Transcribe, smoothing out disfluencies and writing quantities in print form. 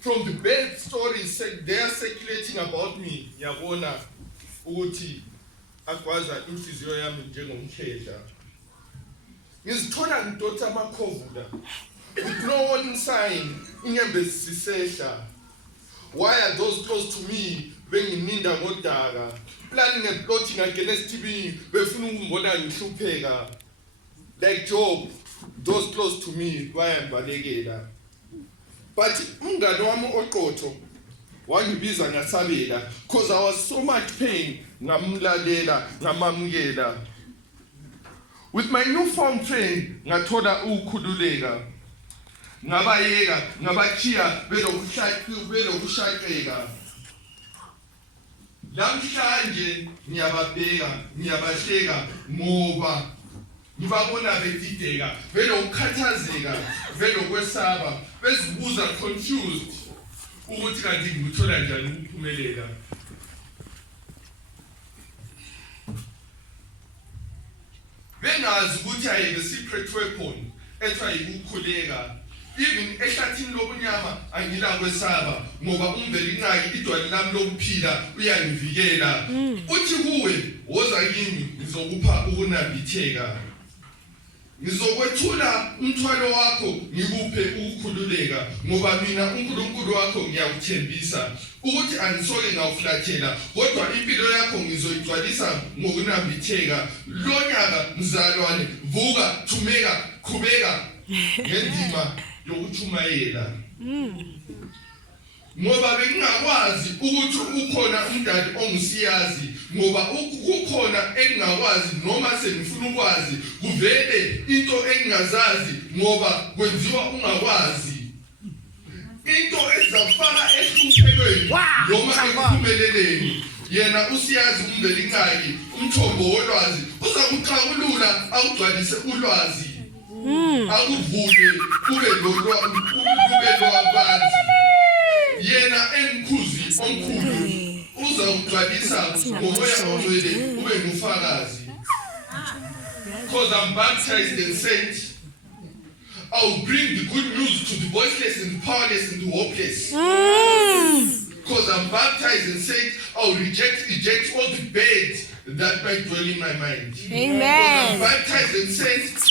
from the bad stories they are circulating about me, ngiyabona ukuthi akwaza inhliziyo yami njengomkhehla. Ngizithola ngidotha amakhovula. With no warning sign, inyembezi sisehla. Why are those close to me bengininda ngodaka? Planning and plotting against TV, befuna ukungibona ngihlupheka. Like Job, those close to me bayambalekela. But umngane wami oqotho wangibiza ngasabela because I was so much pain ngamlalela ngamamukela. With my newfound friend ngathola ukukhululeka. Ngabayeka ngabachiya belokushaqeka. Lamhlanje ngiyababheka ngiyabahleka ngoba ngibabona bedideka belokukhathazeka belokwesaba bezibuza confused ukuthi kanti ngithola njani ukuphumelela. Bengazi ukuthi ayike secret weapon ethiwa ukukhuleka. Even ehlathini lobunyama angila kwesaba ngoba umveli inqaki idwala lami lokuphila uyangivikela. Uthi kuwe woza kimi ngizokupha ukunambitheka. Ngizokwethula umthwalo wakho ngikuphe ukukhululeka ngoba mina uNkulunkulu wakho ngiyakuthembisa ukuthi angisoke ngawuflathela kodwa impilo yakho ngizoyigcwalisa ngokunambitheka. Lonyaka mzalwane vuka thumeka qhubeka ngendima yokuchumayela. Ngoba bengingakwazi ukuthi ukhona umdali ongisiyazi ngoba kukhona engingakwazi noma sengifuna ukwazi kuvele into engingazazi ngoba kwenziwa ungakwazi. Into ezafaka ehluphekweni noma ekuphumeleleni yena usiyazi umveli inqaki umthombo wolwazi uzakuxakulula awugcwalise ulwazi. Akuvule kube lolwabanzi yena emkhuzi omkhulu uzawugcwalisa ngomoya ongcwele ube ngufakazi. Because I'm baptized and sent, I'll bring the good news to the voiceless and the powerless and the hopeless. Because I'm baptized and sent, I'll eject all the bad that might dwell in my mind. Amen. I'm baptized and sent,